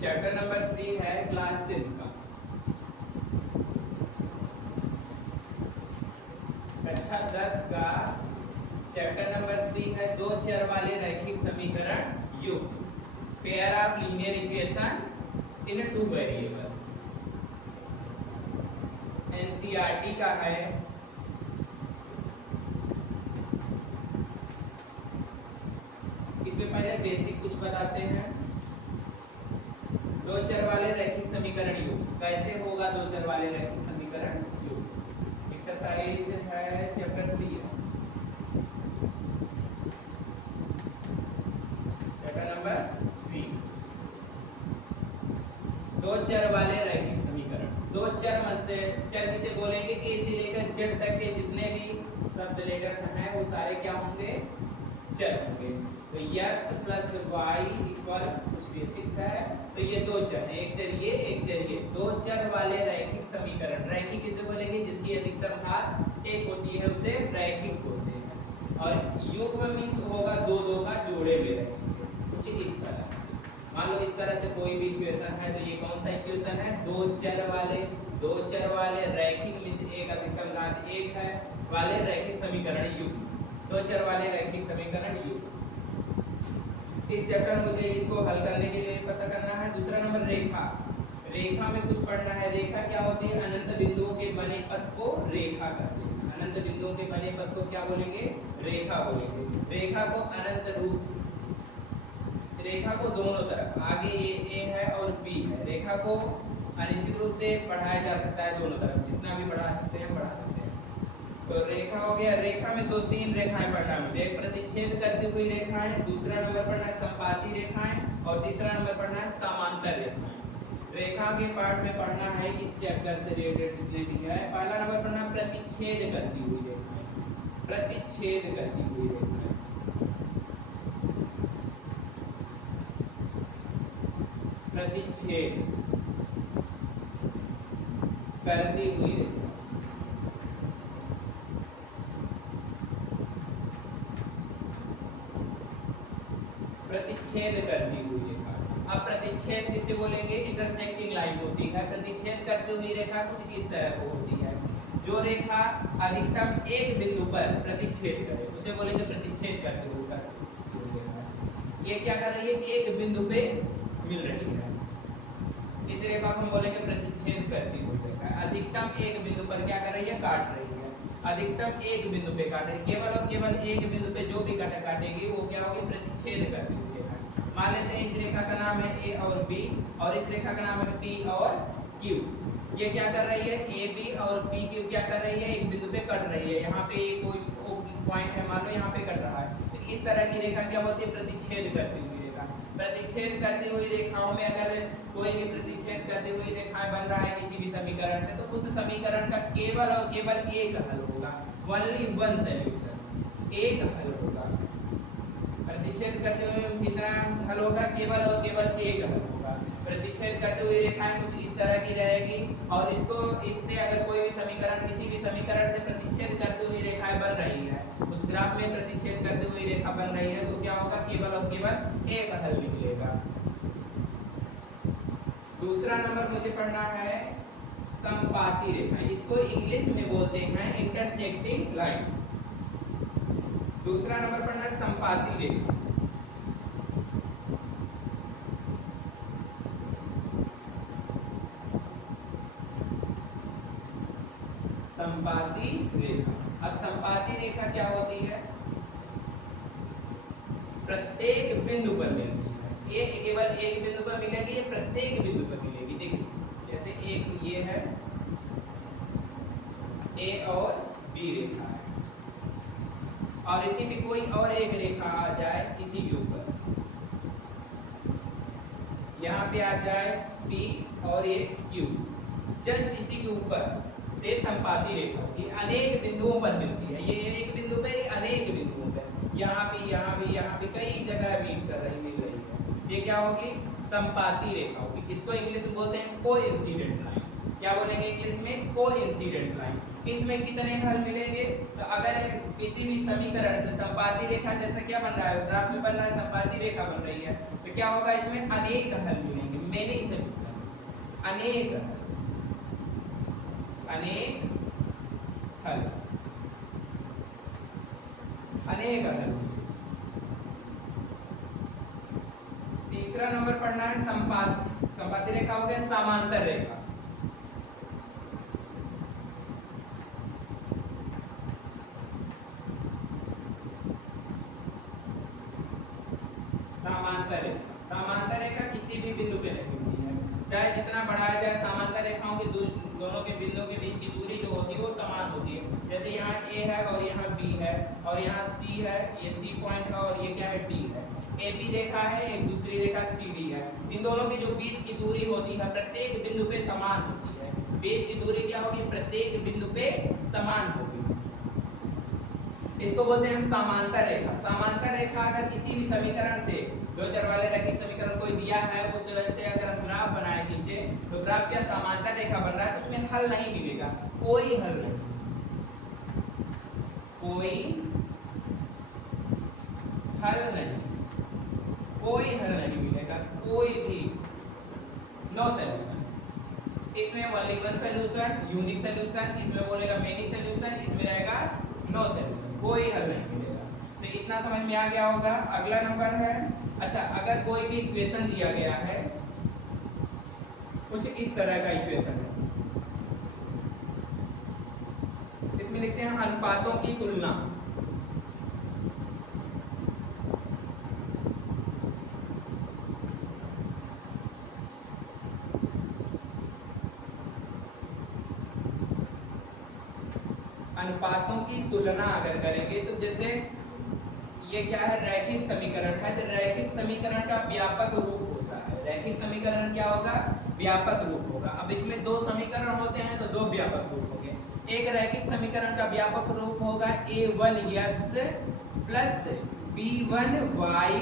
Chapter number 3 है class 10 का, कक्षा 10 का चैप्टर नंबर 3 है दो चर वाले रैखिक समीकरण युक्त, pair of linear equation in two variable. NCERT का है। इसमें पहले बेसिक कुछ बताते हैं। दो चर वाले रैखिक समीकरण युक्त कैसे होगा? दो चर वाले रैखिक समीकरण युक्त एक्सरसाइज है चैप्टर 3 चैप्टर नंबर 3। दो चर वाले रैखिक समीकरण। दो चर से चर किसे बोलेंगे? ए से लेकर जेड तक के जितने भी शब्द लेटर्स हैं वो सारे क्या होंगे? चर होंगे। तो x प्लस वाई इक्वल कुछ बेसिक्स है। तो ये दो चर हैं, एक चर ये एक चर ये। दो चर वाले रैखिक समीकरण। रैखिक किसे बोलेंगे? जिसकी अधिकतम घात एक होती है उसे रैखिक बोलते हैं। और युग्म मीन्स होगा दो दो का जोड़े हुए रहेंगे कुछ इस तरह। मान लो इस तरह से कोई भी इक्वेशन है तो ये कौन सा इक्वेशन है? दो चर वाले रैखिक मीन्स एक अधिकतम घात एक है वाले रैखिक समीकरण युग्म। दो चर वाले रैखिक समीकरण युग्म। इस चैप्टर में मुझे इसको हल करने के लिए पता करना है। दूसरा नंबर रेखा। रेखा में कुछ पढ़ना है। रेखा क्या होती है? अनंत बिंदुओं के बने पथ को रेखा कहते हैं। अनंत बिंदुओं के बने पथ को क्या बोलेंगे? रेखा बोलेंगे। रेखा को अनंत रूप, रेखा को दोनों तरफ आगे ए है और बी है, रेखा को अनिश्चित रूप से पढ़ाया जा सकता है दोनों तरफ, जितना भी बढ़ा सकते हैं बढ़ा सकते हैं। तो रेखा हो गया। रेखा में दो तीन रेखाएं पढ़ना है मुझे। एक प्रतिच्छेद करती हुई रेखाएं, दूसरा नंबर पढ़ना है संपाती रेखाएं और तीसरा नंबर पढ़ना है समांतर रेखाएं। रेखा के पार्ट में पढ़ना है इस चैप्टर से रिलेटेड जितने भी है। पहला नंबर पढ़ना है प्रतिच्छेद करती हुई रेखाएं। प्रतिच्छेद करती हुई रेखाएं, प्रतिच्छेद करती हुई रेखा। प्रतिच्छेद करती हुई रेखा। अब प्रतिच्छेद किसे बोलेंगे? इंटरसेक्टिंग लाइन होती है। प्रतिच्छेद करती हुई रेखा कुछ इस तरह को होती है। जो रेखा अधिकतम एक बिंदु पर प्रतिच्छेद करे उसे बोलेंगे प्रतिच्छेद करती हुई रेखा। ये क्या कर रही है? एक बिंदु पे मिल रही है, इस रेखा को हम बोलेंगे प्रतिच्छेद करती हुई रेखा। अधिकतम एक बिंदु पर क्या कर रही है? काट रही है। अधिकतम एक बिंदु पे काट रही है। केवल और केवल एक बिंदु पे जो भी काटेगी वो क्या होगी? प्रतिच्छेद करती हुई रेखा। मान लेते हैं इस रेखा का नाम है ए और बी और इस रेखा का नाम है पी और क्यू। ये क्या कर रही है? ए बी और पी क्यू क्या कर रही है? एक बिंदु पे कट रही है। यहाँ पे कोई पॉइंट है, मान लो यहाँ पे कट रहा है। तो इस तरह की रेखा क्या होती है? प्रतिच्छेद करती हुई रेखा। प्रतिच्छेद करती हुई रेखाओं में अगर कोई भी प्रतिच्छेद करती हुई रेखाएं बन रहा है किसी भी समीकरण से, तो उस समीकरण का केवल और केवल एक हल होगा। ओनली वन सॉल्यूशन, एक हल होगा। प्रतिच्छेद करते हुए कितना हल होगा? केवल और केवल एक हल होगा। प्रतिच्छेद करते हुए रेखाएं कुछ इस तरह की रहेगी और इसको इससे अगर कोई भी समीकरण किसी भी समीकरण से प्रतिच्छेद करती हुई रेखाएं बन रही है, उस ग्राफ में प्रतिच्छेद करती हुई रेखा बन रही है, तो क्या होगा? केवल और केवल एक हल निकलेगा। दूसरा नंबर मुझे पढ़ना है संपाती रेखा। इसको इंग्लिश में बोलते हैं इंटरसेक्टिंग लाइन। दूसरा नंबर पढ़ना है संपाती रेखा। संपाती रेखा। अब संपाती रेखा क्या होती है? प्रत्येक बिंदु पर मिलती है। ये केवल एक बिंदु पर मिलेगी, ये प्रत्येक बिंदु पर मिलेगी। देखिए जैसे एक ये है ए और बी रेखा है और इसी में कोई और एक रेखा आ जाए इसी के ऊपर, यहाँ पे आ जाए P और एक Q, जस्ट इसी के ऊपर ये संपाती रेखा होगी। अनेक बिंदुओं पर मिलती है। ये एक बिंदु पे अनेक बिंदुओं पर, यहाँ भी कई जगह मीट कर रही मिल रही है। ये क्या होगी? संपाती रेखा होगी। इसको इंग्लिश में बोलते हैं कोइंसिडेंट लाइन। क्या बोलेंगे इंग्लिश में? Coincident line. इसमें कितने हल मिलेंगे? तो अगर किसी भी समीकरण से संपाती रेखा जैसा क्या बन रहा है? ग्राफ में बन रहा है, संपाती रेखा बन रही है, तो क्या होगा? इसमें अनेक हल मिलेंगे। मेनी सॉल्यूशन, अनेक अनेक हल, अनेक हल। तीसरा नंबर पढ़ना है संपाती रेखा हो गया समांतर रेखा। समांतर रेखा किसी भी बिंदु पे नहीं होती है, चाहे जितना बढ़ाया जाए समांतर रेखाओं के दोनों के बिंदुओं के बीच की दूरी जो होती है वो समान होती है। जैसे यहाँ A है और यहाँ B है और यहाँ C है, ये C पॉइंट है और ये क्या है D है। AB रेखा है, एक दूसरी रेखा CD है। इन दोनों के जो बीच की दूरी होती है प्रत्येक बिंदु पे समान होती है। बीच की दूरी क्या होगी, प्रत्येक बिंदु पे समान होगी। इसको बोलते हैं हम समांतर रेखा। समांतर रेखा अगर किसी भी समीकरण से, दो चर वाले रैखिक समीकरण कोई दिया है उस वजह से अगर हम ग्राफ बनाए खींचे तो ग्राफ क्या समांतर रेखा बन रहा है, तो उसमें हल नहीं मिलेगा, कोई हल नहीं, कोई हल नहीं, कोई हल नहीं मिलेगा, कोई भी, नो सॉल्यूशन। इसमें only one solution, unique solution, इसमें बोलेगा मेनी सॉल्यूशन, इसमें रहेगा नो सॉल्यूशन, कोई हल नहीं मिलेगा। तो इतना समझ में आ गया होगा। अगला नंबर है, अच्छा अगर कोई भी इक्वेशन दिया गया है, कुछ इस तरह का इक्वेशन है, इसमें लिखते हैं अनुपातों की तुलना। अनुपातों की तुलना अगर करेंगे तो जैसे ये क्या है, रैखिक समीकरण है, तो रैखिक समीकरण का व्यापक रूप होता है। रैखिक समीकरण क्या होगा, व्यापक रूप होगा। अब इसमें दो समीकरण होते हैं तो दो व्यापक रूप होंगे। एक रैखिक समीकरण का व्यापक रूप होगा a1x प्लस b1y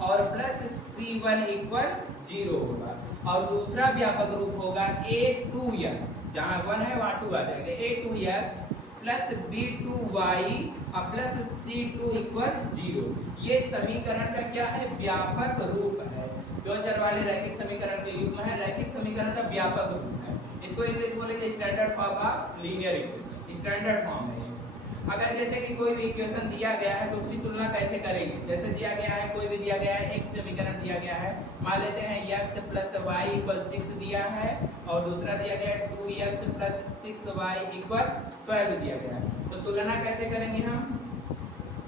और प्लस c1 इक्वल 0 होगा, और दूसरा व्यापक रूप होगा a2x, जहां 1 है वहां 2 आ जाएगा, a2x प्लस b2y और प्लस c2 इक्वल 0। ये समीकरण का क्या है, व्यापक रूप है। दो चर वाले रैखिक समीकरण के युग्म है, रैखिक समीकरण का व्यापक रूप है। इसको इंग्लिश बोलेंगे standard form of linear equation, standard form है ये। अगर जैसे कि कोई भी इक्वेशन दिया गया है तो उसकी तुलना कैसे करेंगे, जैसे दिया गया है, कोई भी दिया गया है, एक समीकरण दिया गया है, मान लेते हैं x प्लस y इक्वल 6 दिया है और दूसरा दिया गया है 2x प्लस 6y इक्वल 12 दिया गया है, तो तुलना कैसे करेंगे हम,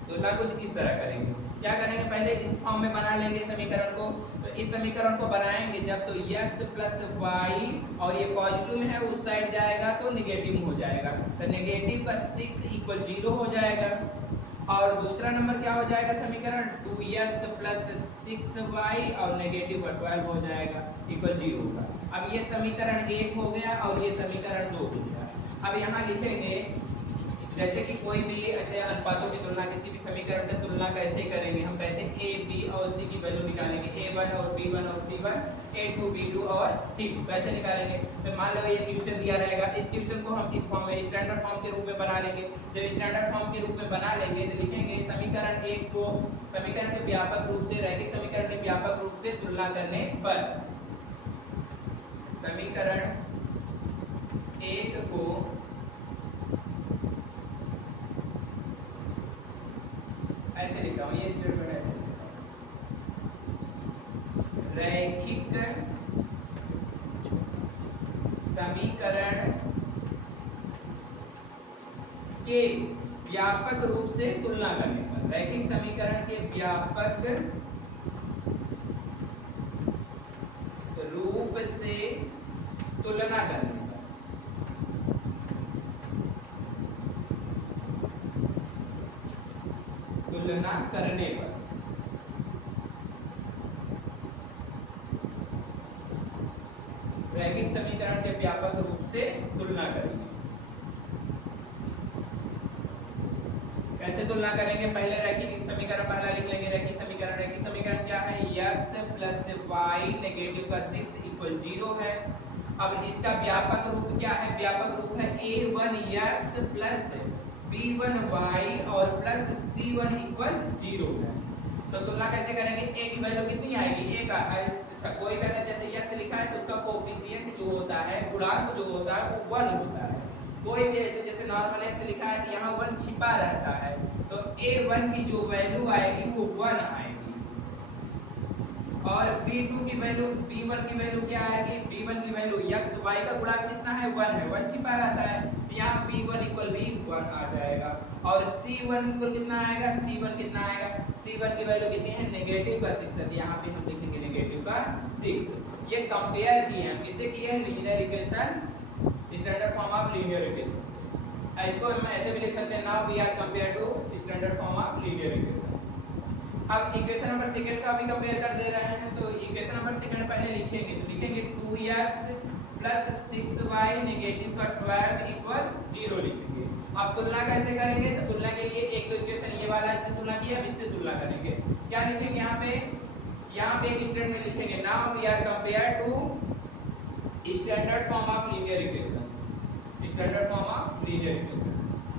तुलना कुछ इस तरह करेंगे। क्या करेंगे, पहले इस फॉर्म में बना लेंगे समीकरण को, तो इस समीकरण को बनाएंगे जब तो x प्लस वाई और ये पॉजिटिव में है उस साइड जाएगा तो नेगेटिव में हो जाएगा, तो नेगेटिव का 6 इक्वल 0 हो जाएगा। और दूसरा नंबर क्या हो जाएगा समीकरण, 2x प्लस 6y और नेगेटिव का 12 हो जाएगा इक्वल 0 होगा। अब ये समीकरण 1 हो गया और ये समीकरण 2 हो गया। अब यहाँ लिखेंगे जैसे कि कोई भी अच्छे अनुपातों की तुलना, किसी भी समीकरण की तुलना कैसे करेंगे हम, कैसे a, b और c की वैल्यू निकालेंगे, a1 और b1 और c1, a2 b2 और c2 कैसे निकालेंगे। तो मान लो ये क्वेश्चन दिया रहेगा, इस क्वेश्चन को हम इस फॉर्म में स्टैंडर्ड फॉर्म के रूप में बना लेंगे। जब स्टैंडर्ड फॉर्म के रूप में बना लेंगे तो लिखेंगे समीकरण 1 को समीकरण के व्यापक रूप से, रैखिक समीकरण के व्यापक रूप से तुलना करने पर, समीकरण 1 को ऐसे लिखता हूँ, ये स्टेटमेंट ऐसे लिखता हूँ, रैखिक समीकरण के व्यापक रूप से तुलना करने पर, रैखिक समीकरण के व्यापक रूप से तुलना करने पर, तुलना करने पर रैखिक समीकरण के व्यापक रूप से तुलना करेंगे। कैसे तुलना करेंगे, पहले रैखिक समीकरण पहला लिख लेंगे, रैखिक समीकरण क्या है, x प्लस y नेगेटिव का 6 इक्वल 0 है। अब इसका व्यापक रूप क्या है, व्यापक रूप है a1x प्लस b1y और प्लस c1 इक्वल 0 है। तो तुलना कैसे करेंगे, ए की वैल्यू कितनी आएगी, एक। अच्छा, कोई भी अगर जैसे x लिखा है तो उसका कोएफिशिएंट जो होता है, गुणांक जो होता है वो 1 होता है। कोई भी ऐसे जैसे नॉर्मल x लिखा है तो यहाँ 1 छिपा रहता है, तो a1 की जो वैल्यू आएगी वो 1 आएगी। और b2 की वैल्यू, b1 की वैल्यू क्या आएगी, b1 की वैल्यू x y का गुणांक कितना है, 1 है, 1 छिपा रहता है, यहाँ b1 इक्वल भी 1 आ जाएगा। और c1 इक्वल कितना आएगा, c1 कितना आएगा, c1 की वैल्यू कितनी है, नेगेटिव का 6 है, तो यहाँ पे हम लिखेंगे नेगेटिव का 6। ये कंपेयर किए हैं, किससे किए हैं, linear equation, standard form of linear equation से। इसको हम ऐसे भी लिख सकते हैं, now we are compare to standard form of linear equation. अब इक्वेशन नंबर सेकंड का भी कंपेयर कर दे रहे हैं, तो इक्वेशन नंबर सेकंड पहले लिखेंगे, तो लिखेंगे 2x प्लस 6y नेगेटिव का 12 इक्वल 0 लिखेंगे। अब तुलना कैसे करेंगे, तो तुलना के लिए एक तो इक्वेशन ये वाला इससे तुलना किया, अब इससे तुलना करेंगे। क्या लिखेंगे यहाँ पे एक स्टेटमेंट लिखेंगे, now we are compare to standard form of linear equation, standard form of linear equation.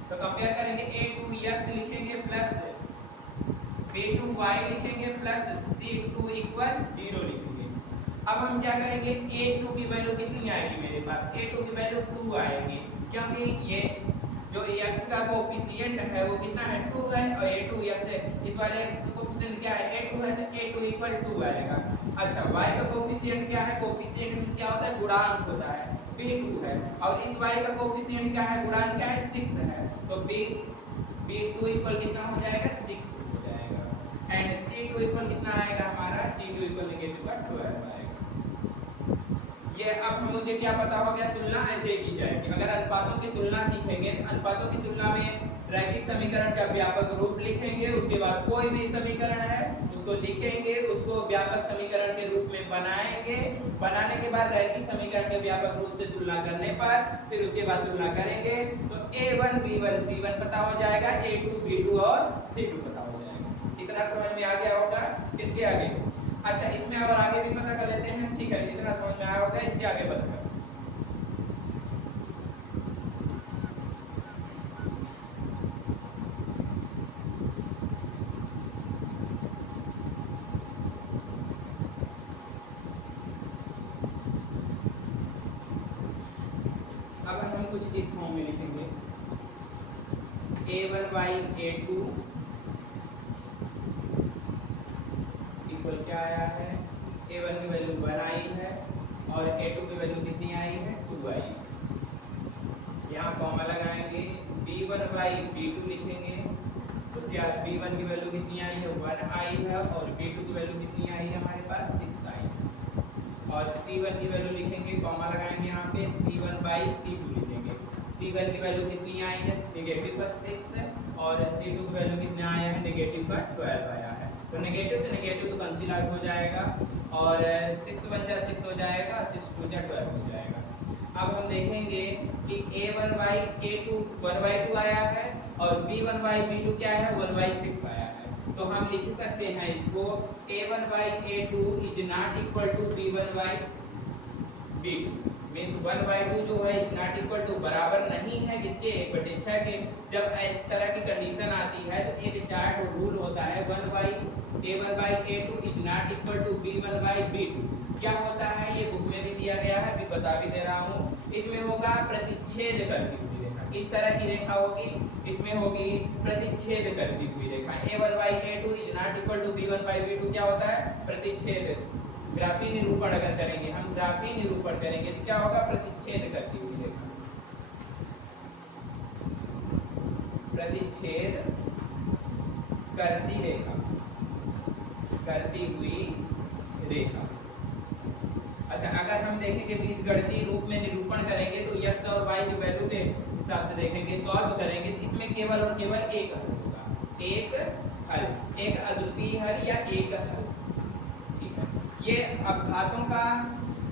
तो कंपेयर करेंगे, a2x लिखेंगे प्लस b2y लिखेंगे प्लस c2 इक्वल 0 लिखेंगे। अब हम क्या करेंगे, a2 की वैल्यू कितनी आएगी मेरे पास, a2 की वैल्यू 2 आएगी, क्योंकि ये जो x का कोएफिशिएंट है वो कितना है, 2 है, और a2 x है, इस वाले x का कोएफिशिएंट क्या है, a2 है, तो a2 इक्वल 2 आएगा। अच्छा, y का कोएफिशिएंट क्या है, कोएफिशिएंट मींस क्या होता है, गुणांक होता है, b2 है, और इस y का कोएफिशिएंट क्या है, गुणांक क्या है, 6 है, तो b2 इक्वल कितना हो जाएगा, 6 हो जाएगा। एंड c2 इक्वल कितना आएगा हमारा, c2 इक्वल नेगेटिव का 12 आएगा। ये अब मुझे क्या पता हो गया, तुलना ऐसे ही की जाएगी। अगर अनुपातों की तुलना सीखेंगे, अनुपातों की तुलना में रैखिक समीकरण का व्यापक रूप लिखेंगे, उसके बाद कोई भी समीकरण है उसको लिखेंगे, उसको व्यापक समीकरण के रूप में बनाएंगे, बनाने के बाद रैखिक समीकरण के व्यापक रूप से तुलना करने पर फिर उसके बाद तुलना करेंगे, तो a1 b1 c1 पता हो जाएगा, a2 b2 और c2 पता हो जाएगा। इतना समझ में आ गया होगा। इसके आगे, अच्छा इसमें और आगे भी पता कर लेते हैं, ठीक है, इतना समझ में आया होगा, इसके आगे पता कर। अब हम कुछ इस फॉर्म में लिखेंगे, a1 a2 इक्वल क्या आया है, a1 की वैल्यू 1 आई है और a2 की वैल्यू कितनी आई है, 2 आई है। यहाँ कॉमा लगाएंगे, b1 b2 लिखेंगे, उसके बाद b1 की वैल्यू कितनी आई है, 1 आई है, और b2 की वैल्यू कितनी आई है हमारे पास, 6 आई है। और c1 की वैल्यू लिखेंगे, कॉमा लगाएंगे यहाँ पे, c1 c2 लिखेंगे, c1 की वैल्यू कितनी आई है, नेगेटिव का 6, और c2 की वैल्यू कितना आया है, नेगेटिव का 12 आया है। तो नेगेटिव से नेगेटिव तो कैंसिल आउट हो जाएगा, और 6 1 जा 6 हो जाएगा, 6 2 जा 12 हो जाएगा। अब हम देखेंगे कि a1 a2 1/2 आया है, और b1 b2 क्या है, 1/6 आया है। तो हम लिख सकते हैं इसको, a1 a2 is not equal to b1 b2, means 1/2 जो है इज नॉट इक्वल टू, बराबर नहीं है किसके, 1/6 के। जब इस तरह की कंडीशन आती है तो एक चार्ट रूल होता है, a1 a2 is not equal to b1 b2। क्या होता है, ये बुक में भी दिया गया है, अभी बता भी दे रहा हूँ। इसमें होगा प्रतिच्छेद करती हुई रेखा, किस तरह की रेखा होगी, इसमें होगी प्रतिच्छेद करती हुई रेखा। a1 a2 is not equal to b1 b2 क्या होता है, प्रतिच्छेद। ग्राफी निरूपण अगर करेंगे, हम ग्राफी निरूपण करेंगे तो क्या होगा, प्रतिच्छेद करती हुई रेखा, प्रतिच्छेद करती रेखा, करती हुई रेखा। अच्छा, अगर हम देखेंगे बीजगणितीय रूप में निरूपण करेंगे तो x और y की वैल्यू के हिसाब से देखेंगे, सॉल्व करेंगे, तो इसमें केवल और केवल एक हल होगा, एक हल, एक अद्वितीय हल या एक हल। ठीक है, ये अपघातों का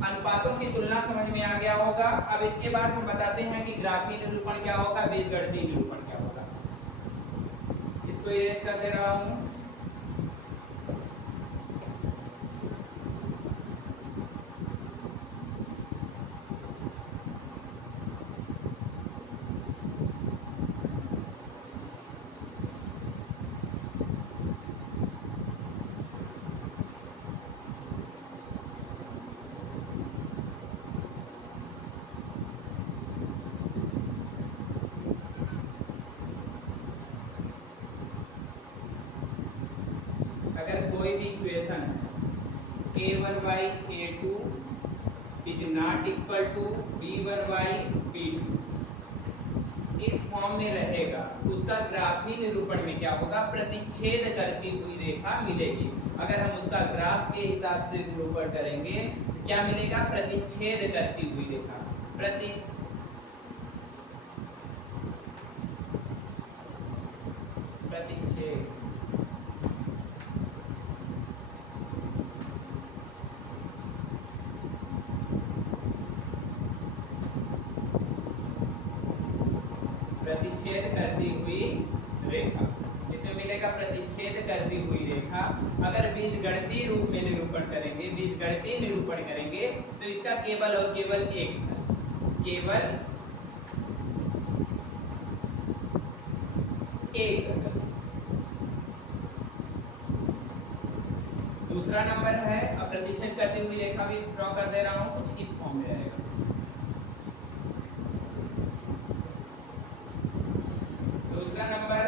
अनुपातों की तुलना समझ में आ गया होगा। अब इसके बाद हम बताते हैं कि ग्राफी निरूपण क्या होगा, बीजगणितीय निरूपण क्या होगा। इसको इरेज कर दे रहा हूँ। कोई भी इक्वेशन है a1/a2 is not equal to b1/b2 इस फॉर्म में रहेगा, उसका ग्राफी निरूपण में क्या होगा, प्रतिच्छेद करती हुई रेखा मिलेगी। अगर हम उसका ग्राफ के हिसाब से निरूपण करेंगे तो क्या मिलेगा, प्रतिच्छेद करती हुई रेखा। प्रतिच्छेद प्रतिच्छेद करती हुई रेखा, इसमें मिलेगा प्रतिच्छेद करती हुई रेखा। अगर बीजगणितीय रूप में निरूपण करेंगे, बीजगणितीय निरूपण करेंगे तो इसका केवल और केवल एक केवल एक दूसरा नंबर है। अब प्रतिच्छेद करती हुई रेखा भी ड्रॉ कर दे रहा हूं, कुछ इस फॉर्म में रहेगा। दूसरा नंबर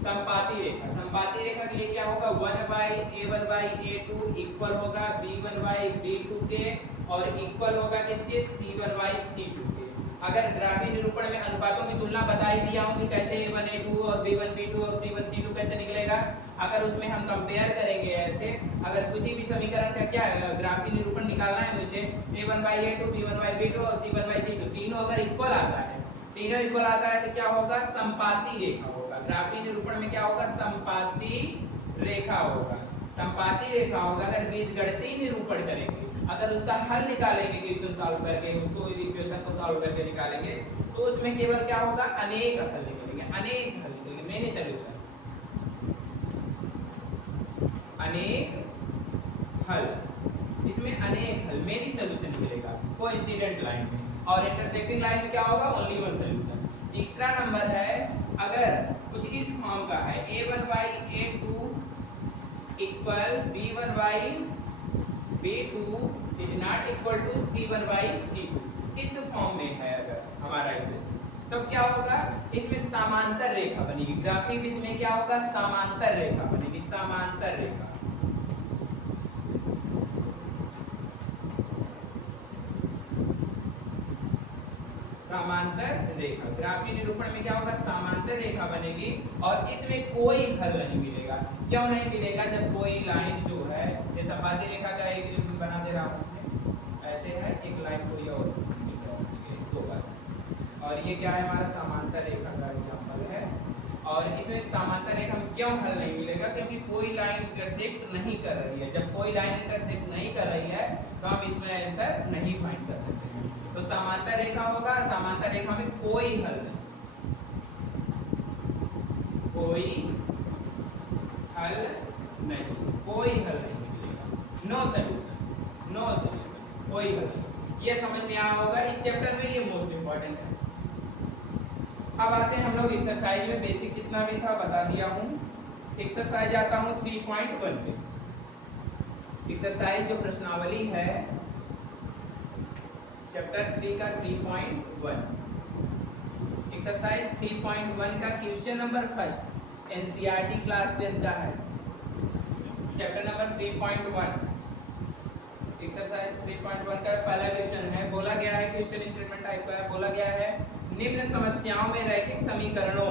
संपाती रेखा। संपाती रेखा के लिए क्या होगा, 1/a1/a2 इक्वल होगा b1/b2 के और इक्वल होगा किसके, c1/c2 के। अगर ग्राफी निरूपण में अनुपातों की तुलना बता ही दिया हूं कि कैसे a1a2 और b1b2 और c1c2 कैसे निकलेगा। अगर उसमें हम कंपेयर करेंगे ऐसे, अगर किसी भी समीकरण का क्या ग्राफी निरूपण निकालना है मुझे, a1/a2 b1/b2 और c1/c2 तीनों अगर इक्वल आता है, तीनों इक्वल आता है तो क्या होगा, संपाती रेखा होगा। ग्राफी निरूपण में क्या होगा, संपाती रेखा होगा। संपाती रेखा होगा। अगर बीजगणितीय निरूपण करेंगे, अगर उसका हल निकालेंगे क्वेश्चन सॉल्व करके, उसको इक्वेशन को सॉल्व करके निकालेंगे तो उसमें केवल क्या होगा, अनेक हल निकलेंगे, अनेक हल निकलेंगे, मेनी सॉल्यूशन, अनेक हल। इसमें अनेक हल, मेनी सॉल्यूशन मिलेगा कोइंसिडेंट लाइन में। और इंटरसेक्टिंग लाइन में क्या होगा, ओनली वन सॉल्यूशन। तीसरा नंबर है, अगर कुछ इस फॉर्म का है a1/a2 equal b1/b2 is not equal to c1/c2, इस फॉर्म में है अगर हमारा इक्वेशन, तब क्या होगा, इसमें समांतर रेखा बनेगी। ग्राफी विधि में क्या होगा, समांतर रेखा बनेगी, समांतर रेखा। समांतर रेखा ग्राफी निरूपण में क्या होगा, समांतर रेखा बनेगी और इसमें कोई हल नहीं मिलेगा। क्यों नहीं मिलेगा, जब कोई लाइन जो है, ये संपाती रेखा का एक बना दे रहा हूं, उसमें ऐसे है एक लाइन कोई और दो बार, और ये क्या है हमारा समांतर रेखा का एग्जांपल है। और इसमें समांतर रेखा में क्यों हल नहीं मिलेगा, क्योंकि कोई लाइन इंटरसेक्ट नहीं कर रही है। जब कोई लाइन इंटरसेक्ट नहीं कर रही है तो हम इसमें आंसर नहीं फाइंड कर सकते हैं। तो समांतर रेखा होगा, समांतर रेखा में कोई हल नहीं, कोई हल नहीं, कोई हल नहीं मिलेगा, नो सॉल्यूशन, नो सॉल्यूशन, कोई हल नहीं। ये समझ में आया होगा, इस चैप्टर में ये मोस्ट इंपॉर्टेंट है। अब आते हैं हम लोग एक्सरसाइज में, बेसिक जितना भी था बता दिया हूं। एक्सरसाइज आता हूं 3.1 पे। एक्सरसाइज जो प्रश्नावली है चैप्टर 3 का 3.1, एक्सरसाइज 3.1 का question number first NCERT class 10 का है, चैप्टर नंबर 3.1। एक्सरसाइज 3.1 का पहला क्वेश्चन है, बोला गया है, क्वेश्चन स्टेटमेंट टाइप का है, बोला गया है निम्न समस्याओं में रैखिक समीकरणों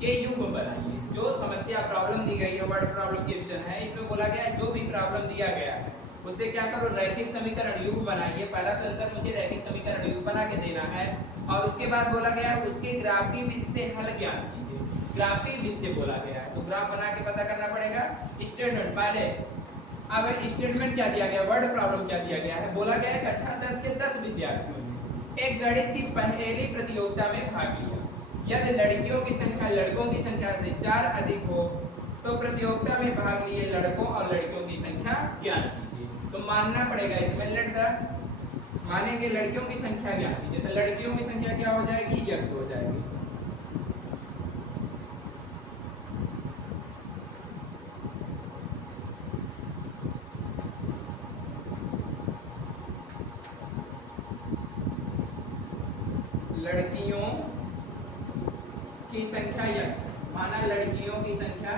के युग्म बनाइए। जो समस्या प्रॉब्लम दी गई है, वर्ड प्रॉब्लम क्वेश्चन है, इसमें बोला गया है जो भी प्रॉब्लम दिया गया है उससे क्या करो, रैखिक समीकरण युग्म बनाइए। पहला तो आंसर मुझे रैखिक समीकरण युग्म बना के देना है और उसके बाद बोला गया है उसके ग्राफी विधि से हल ज्ञात कीजिए। ग्राफी विधि से बोला गया है तो ग्राफ बना के पता करना पड़ेगा। स्टेटमेंट पहले, अब स्टेटमेंट क्या दिया गया, वर्ड प्रॉब्लम क्या दिया गया है, बोला गया है कक्षा 10 के 10 विद्यार्थियों ने एक गणित की पहेली प्रतियोगिता में भाग लिया। यदि लड़कियों की संख्या लड़कों की संख्या से 4 अधिक हो तो प्रतियोगिता में भाग लिए लड़कों और लड़कियों की संख्या ज्ञात कीजिए। तो मानना पड़ेगा इसमें, लेट द मानेंगे लड़कियों की संख्या ज्ञात कीजिए, तो लड़कियों की संख्या क्या हो जाएगी, x हो जाएगी। लड़कियों की संख्या x, माना लड़कियों की संख्या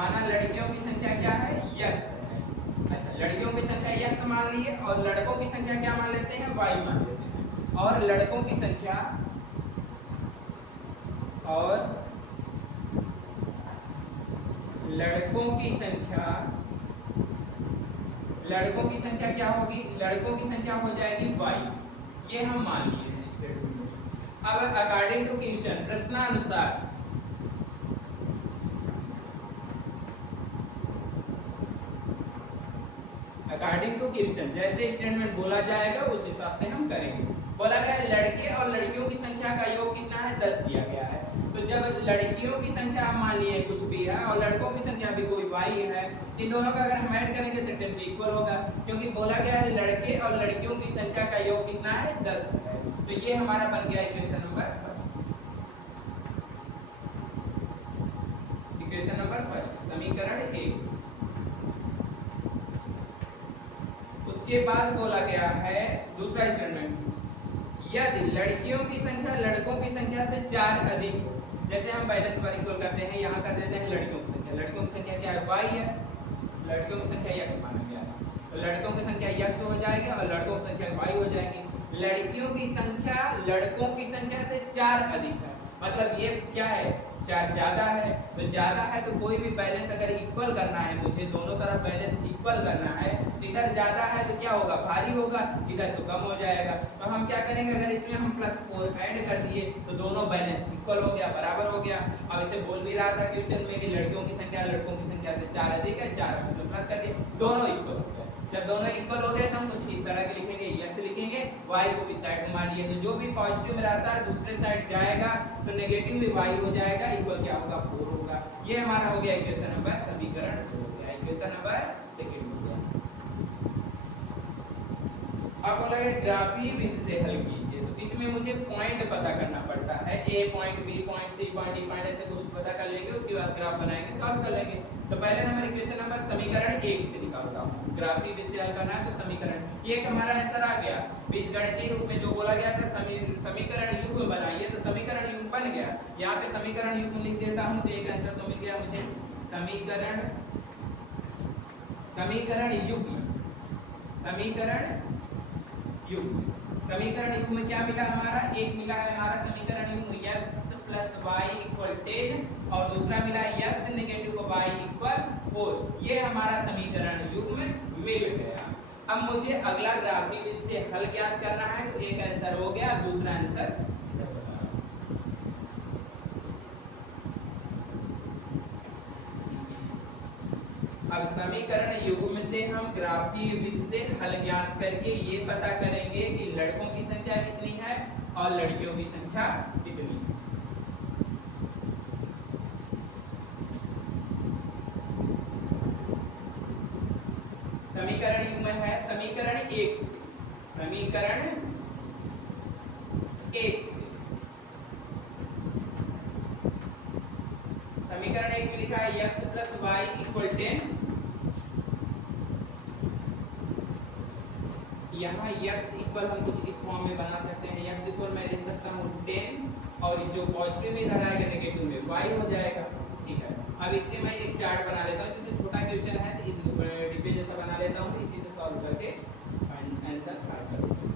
माना लड़कियों की संख्या क्या है, x है। अच्छा, लड़कियों की संख्या x मान ली है और लड़कों की संख्या क्या मान लेते हैं, y मान लेते हैं। और लड़कों की संख्या क्या होगी, लड़कों की संख्या हो जाएगी y, ये हम मान लिए हैं स्टेटमेंट में। अब अकॉर्डिंग टू क्वेश्चन, प्रश्नानुसार अकॉर्डिंग टू क्वेश्चन जैसे स्टेटमेंट बोला जाएगा उस हिसाब से हम करेंगे। बोला गया लड़के और लड़कियों की संख्या का योग कितना है, 10 दिया गया है। तो जब लड़कियों की संख्या हम मान लिए कुछ भी है और लड़कों की संख्या भी कोई y है, इन दोनों का अगर हम ऐड करेंगे तो 10 के इक्वल होगा, क्योंकि बोला गया है लड़के और लड़कियों की संख्या का योग कितना है, 10 है। तो ये हमारा बन गया इक्वेशन नंबर फर्स्ट, समीकरण 1। उसके बाद बोला गया है दूसरा स्टेटमेंट, यदि लड़कियों की संख्या लड़कों की संख्या से 4 अधिक हो, जैसे हम बैलेंस पर इक्वल करते हैं, यहाँ कर देते हैं लड़कियों की संख्या क्या है, y है, लड़कियों की संख्या x माना गया है, तो लड़कों की संख्या x हो जाएगी और लड़कों की संख्या y हो जाएगी। लड़कियों की संख्या लड़कों की संख्या से 4 अधिक है, मतलब ये क्या है, 4 ज्यादा है। तो ज्यादा है तो कोई भी बैलेंस अगर इक्वल करना है, मुझे दोनों तरफ बैलेंस इक्वल करना है, तो इधर ज्यादा है तो क्या होगा, भारी होगा, इधर तो कम हो जाएगा। तो हम क्या करेंगे, अगर इसमें हम +4 ऐड कर दिए तो दोनों बैलेंस इक्वल हो गया, बराबर हो गया। अब इसे बोल भी रहा था क्वेश्चन में कि लड़कियों की संख्या लड़कों की संख्या से 4 अधिक है, 4 हम इसमें प्लस कर दिए, दोनों इक्वल हो गए। जब दोनों इक्वल हो गए तो हम कुछ इस तरह के लिखेंगे, x लिखेंगे, y को इस साइड घुमा लिए, तो जो भी पॉजिटिव में रहता है दूसरे साइड जाएगा, तो नेगेटिव में y हो जाएगा, इक्वल क्या होगा, 4 होगा। ये हमारा हो गया इक्वेशन नंबर, समीकरण 2 हो गया, इक्वेशन नंबर 2 हो गया। अब बोला है ग्राफीय विधि से हल कीजिए, तो इसमें मुझे पॉइंट पता करना पड़ता है, a point, b point, c point, d point, ऐसे कुछ पता कर लेंगे, उसके बाद ग्राफ बनाएंगे, सॉल्व कर लेंगे। तो पहले नंबर इक्वेशन नंबर समीकरण 1 से निकालता हूं, ग्राफीय विधि से हल करना है तो समीकरण, ये एक हमारा आंसर आ गया। बीजगणितीय रूप में जो बोला गया था समीकरण युग्म बनाइए, तो समीकरण युग्म बन गया। यहाँ पे समीकरण युग्म लिख देता हूं, तो एक आंसर तो मिल गया मुझे, समीकरण युग्म में क्या मिला हमारा, एक मिला है हमारा समीकरण युग्म x + y = 10 और दूसरा मिला x नेगेटिव y = 4। ये हमारा समीकरण युग्म मिल गया। अब मुझे अगला ग्राफीय विधि से हल ज्ञात करना है, तो एक आंसर हो गया, दूसरा आंसर अब समीकरण युग्म से हम ग्राफीय विधि से हल ज्ञात करके ये पता करेंगे कि लड़कों की संख्या कितनी है और लड़कियों की संख्या कितनी है। समीकरण युग्म है समीकरण 1 से, समीकरण 1 से, समीकरण 1 में लिखा है x + y = 10, यहाँ x इक्वल हम कुछ इस फॉर्म में बना सकते हैं, x इक्वल मैं लिख सकता हूँ 10 और जो पॉजिटिव में इधर आएगा नेगेटिव में y हो जाएगा, ठीक है। अब इससे मैं एक चार्ट बना लेता हूँ, जैसे छोटा क्वेश्चन है तो इस डिब्बे जैसा बना लेता हूँ, इसी से सॉल्व करके आंसर फाइंड कर लेता हूँ।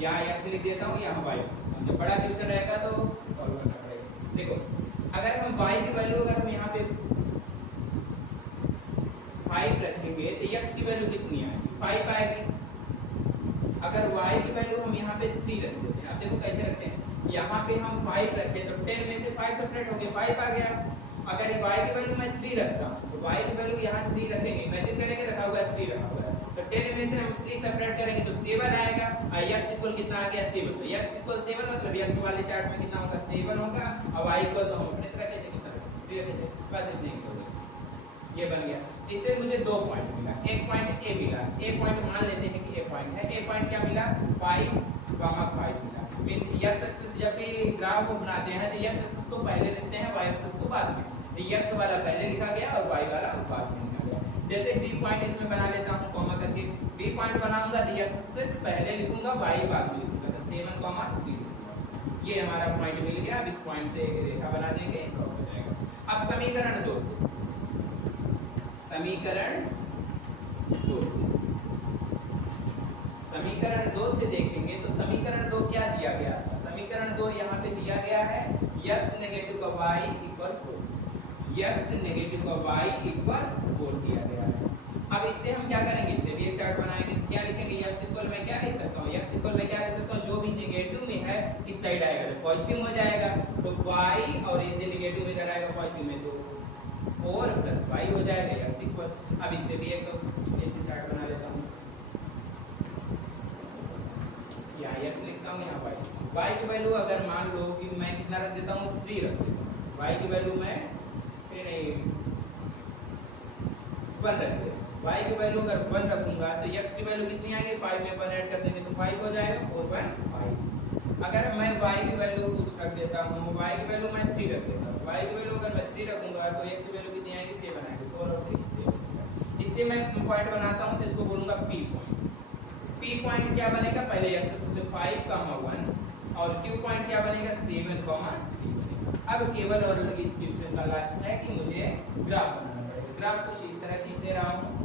यहाँ x लिख देता हूँ, यहाँ y, जब बड़ा क्वेश्चन रहेगा तो सॉल्व करना पड़ेगा। देखो अगर हम y की वैल्यू अगर हम यहाँ पे 5 रखेंगे तो x की वैल्यू कितनी आएगी, 5 आएगी। अगर y की वैल्यू हम यहाँ पे 3 रख देते हैं, अब देखो कैसे रखते हैं, यहाँ पे हम 5 रखें तो 10 में से 5 सेपरेट हो गया, 5 आ गया। अगर y की वैल्यू मैं 3 रखता हूँ तो y की वैल्यू यहाँ 3 रखेंगे, इमेजिन करेंगे रखा हुआ है 3 रखा हुआ है, तो 10 में से हम 3 सेपरेट करेंगे तो 7 आएगा। और x इक्वल कितना आ गया, 7, तो x इक्वल 7 मतलब x वाले चार्ट में कितना होगा, 7 होगा। और y इक्वल तो हम अपने से रखे थे कितना, 3 रखे थे, बस इतने ही होगा, ये बन गया। इससे मुझे 2 पॉइंट मिला, एक पॉइंट a मिला, a पॉइंट मान लेते हैं कि a पॉइंट है, a पॉइंट क्या मिला, 5, 5 मिला। इस x एक्सिस जब भी ग्राफ को बनाते हैं तो x एक्सिस को पहले लिखते हैं, y एक्सिस को बाद में, तो x वाला पहले लिखा गया और y वाला बाद में लिखा गया। जैसे b पॉइंट इसमें बना लेता हूं कॉमा करके, b पॉइंट बनाऊंगा तो x एक्सिस पहले लिखूंगा, y बाद में लिखूंगा, तो 7, 3 लिखूंगा। ये हमारा पॉइंट मिल गया। अब इस पॉइंट से एक रेखा बना देंगे, ड्रॉ हो जाएगा। अब समीकरण 2 से समीकरण 2 से। समीकरण 2 से देखेंगे तो समीकरण 2 क्या दिया गया था? समीकरण 2 यहाँ पे दिया गया है x नेगेटिव का y इक्वल 4, x नेगेटिव का y इक्वल 4 दिया गया है। अब इससे हम क्या करेंगे? इससे भी एक चार्ट बनाएंगे। क्या लिखेंगे? x इक्वल मैं क्या लिख सकता हूँ? x इक्वल मैं क्या लिख सकता हूँ? जो भी नेगेटिव में है इस साइड आएगा तो पॉजिटिव हो जाएगा, तो y और इसे नेगेटिव में इधर आएगा पॉजिटिव में, तो 4 प्लस y हो जाएगा x इक्वल। अब इससे भी एक ऐसे चार्ट बना लेता हूँ, यहाँ x लिखता हूँ, यहाँ y की वैल्यू अगर मान लो कि मैं कितना रख देता हूँ? 3 रख देता हूँ। y की वैल्यू मैं 3 नहीं 1 रख देता हूँ। y की वैल्यू अगर 1 रखूंगा तो x की वैल्यू कितनी आएगी? 5 में 1 ऐड कर देंगे तो 5 हो जाएगा 4/5। अगर मैं y की वैल्यू कुछ रख देता हूँ, y की वैल्यू मैं 3 रख देता हूँ। y की वैल्यू अगर मैं 3 रखूंगा तो x की वैल्यू कितनी आएगी? 7 आएगी। 4 और 3 7। इससे मैं पॉइंट बनाता हूँ तो इसको बोलूंगा p पॉइंट। p पॉइंट क्या बनेगा? पहले x एक्सिस पे 5, 1 और q पॉइंट क्या बनेगा? 7, 3 बनेगा। अब केवल और इस क्वेश्चन का लास्ट है कि मुझे ग्राफ बनाना पड़ेगा। ग्राफ कुछ इस तरह खींच दे रहा हूँ।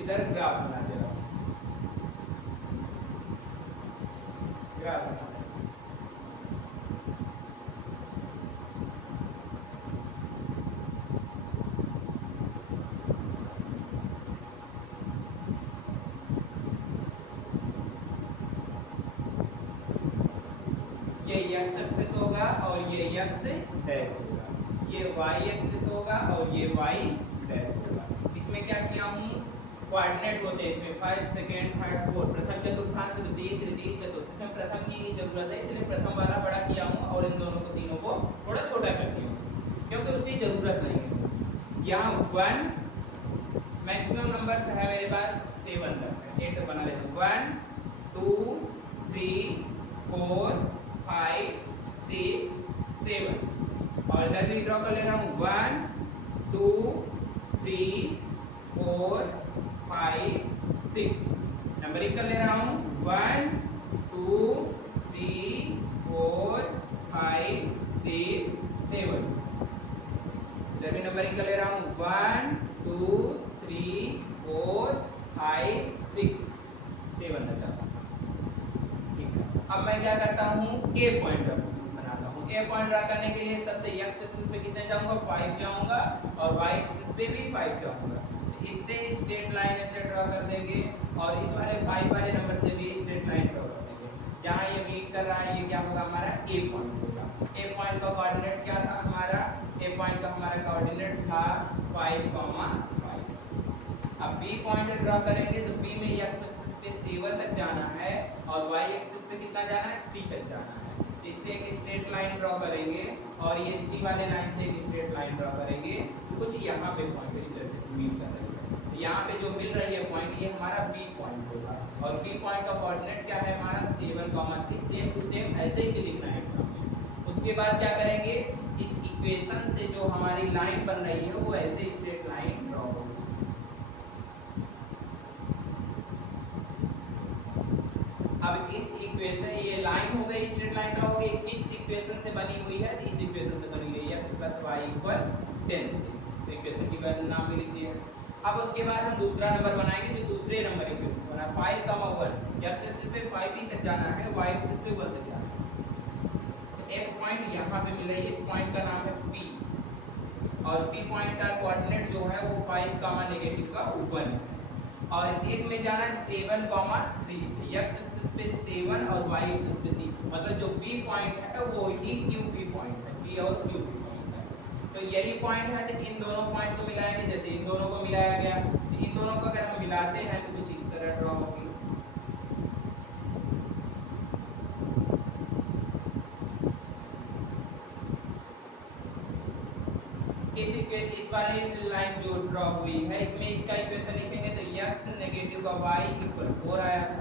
इधर ग्राफ बना दे रहा हूँ, ग्राफ बना दे रहा हूँ। ये x एक्सिस होगा और ये x डैश होगा, ये y एक्सिस होगा और ये y डैश होगा। इसमें क्या किया हूँ? कोऑर्डिनेट होते हैं इसमें फर्स्ट, सेकंड, थर्ड, फोर्थ, प्रथम, चतुर्थांश, द्वितीय, तृतीय, चतुर्थ। इसमें प्रथम की ही जरूरत है, इसलिए प्रथम वाला बड़ा किया हूँ और इन दोनों को तीनों को थोड़ा छोटा कर दिया हूँ क्योंकि उसकी जरूरत नहीं है। यहाँ 1 मैक्सिमम नंबर है मेरे पास 7 तक है, 8 बना लेता हूँ। 1 2 3 4 5 6 7 और इधर भी ड्रॉ कर ले रहा हूँ 1 2 3 4 5 6 नंबरिंग कर ले रहा हूँ 1 2 3 4 5 6 7। इधर भी नंबरिंग कर ले रहा हूँ 1 2 3 4 5 6 7 तक जाता हूँ। ठीक है, अब मैं क्या करता हूँ? ए पॉइंट बनाता हूँ। ए पॉइंट ड्रा करने के लिए सबसे x एक्सिस पे कितने जाऊंगा? 5 जाऊंगा और y एक्सिस पे भी 5 जाऊंगा। इससे स्ट्रेट लाइन ऐसे ड्रॉ कर देंगे और इस वाले 5 वाले नंबर से भी स्ट्रेट लाइन ड्रॉ कर देंगे। जहाँ ये मीट कर रहा है ये क्या होगा? हमारा ए पॉइंट होगा। ए पॉइंट का कोऑर्डिनेट क्या था हमारा? ए पॉइंट का हमारा कोऑर्डिनेट था 5, 5। अब बी पॉइंट ड्रॉ करेंगे तो बी में x एक्सिस पे 7 तक जाना है और y एक्सिस पे कितना जाना है? 3 तक जाना है। इससे एक स्ट्रेट लाइन ड्रॉ करेंगे और ये 3 वाले लाइन से एक स्ट्रेट लाइन ड्रॉ करेंगे। कुछ यहाँ पे पॉइंट इधर से मीट कर रही है, यहाँ पे जो मिल रही है पॉइंट ये हमारा बी पॉइंट होगा और बी पॉइंट का कोऑर्डिनेट क्या है हमारा? 7, 3। सेम टू सेम ऐसे ही लिखना है एग्जाम में। उसके बाद क्या करेंगे? इस इक्वेशन से जो हमारी लाइन बन रही है वो ऐसे स्ट्रेट लाइन ड्रॉ होगी। अब इस इक्वेशन ये लाइन हो गई, स्ट्रेट लाइन ड्रॉ हो गई, किस इक्वेशन से बनी हुई है? तो इस इक्वेशन से बनी हुई है x + y = 10 से। तो इक्वेशन की वैल्यू नाम भी लिख दिए। अब उसके बाद हम दूसरा नंबर बनाएंगे जो दूसरे नंबर इक्वेशन से बना 5, 1। x एक्सिस पे 5 ही तक जाना है, y एक्सिस पे 1 तक जाना है। तो एक पॉइंट यहाँ पे मिल रही है, इस पॉइंट का नाम है P और P पॉइंट का कोऑर्डिनेट जो है वो 5, नेगेटिव का 1 है और एक में जाना है 7, 3। x एक्सिस पे 7 और y एक्सिस पे 3, मतलब जो B पॉइंट है वो ही QP पॉइंट है, B और QP पॉइंट है। तो यही पॉइंट है, तो इन दोनों पॉइंट को मिलाएंगे। जैसे इन दोनों को मिलाया गया तो इन दोनों को अगर हम मिलाते हैं तो कुछ इस तरह ड्रॉ होगी। इस वाली लाइन जो ड्रॉ हुई है इसमें इसका इक्वेशन लिखेंगे तो x नेगेटिव का y = 4 आया था।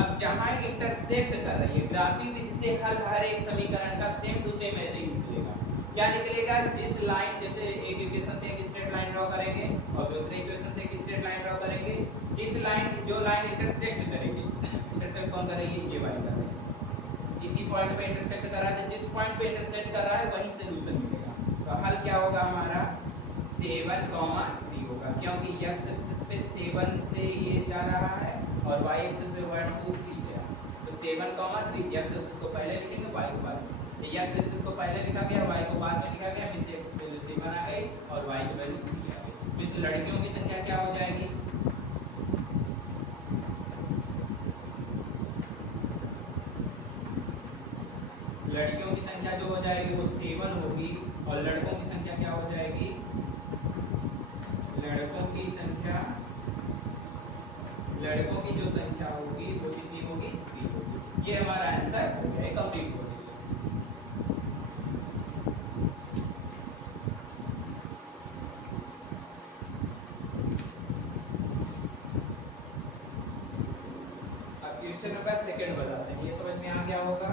अब अब जहां इंटरसेक्ट कर रही है ग्राफिक विधि से हर एक समीकरण का सेम टू सेम ऐसे ही निकलेगा। क्या निकलेगा, जिस लाइन जैसे एक इक्वेशन से एक स्ट्रेट लाइन ड्रॉ करेंगे और दूसरे इक्वेशन से एक स्ट्रेट लाइन ड्रॉ करेंगे, जिस लाइन जो लाइन इंटरसेक्ट करेगी, इंटरसेक्ट कौन करेगी, ये वाली करेगी। इसी पॉइंट पे इंटरसेक्ट कर रहा है, जिस पॉइंट पे इंटरसेक्ट कर रहा है वहीं सॉल्यूशन मिलेगा। तो हल क्या होगा हमारा 7,3 होगा, क्योंकि x एक्सिस पे 7 से ये जा रहा है और y एक्सिस पे 1 2 3 गया। तो 7,3 x एक्सिस को पहले लिखेंगे y को बाद में। x एक्सिस को पहले लिखा गया, y को बाद में लिखा गया, मींस x की वैल्यू 7 आ गई और y की वैल्यू 3 आ गई। मींस लड़कियों की संख्या क्या हो जाएगी, लड़कियों की संख्या जो हो जाएगी वो 7 होगी और लड़कों की संख्या क्या हो जाएगी, लड़कों की जो संख्या होगी वो कितनी होगी, 3 होगी। ये हमारा आंसर हो गया, कंप्लीट हो गया। अब क्वेश्चन नंबर 2 बताते हैं, ये समझ में आ गया होगा।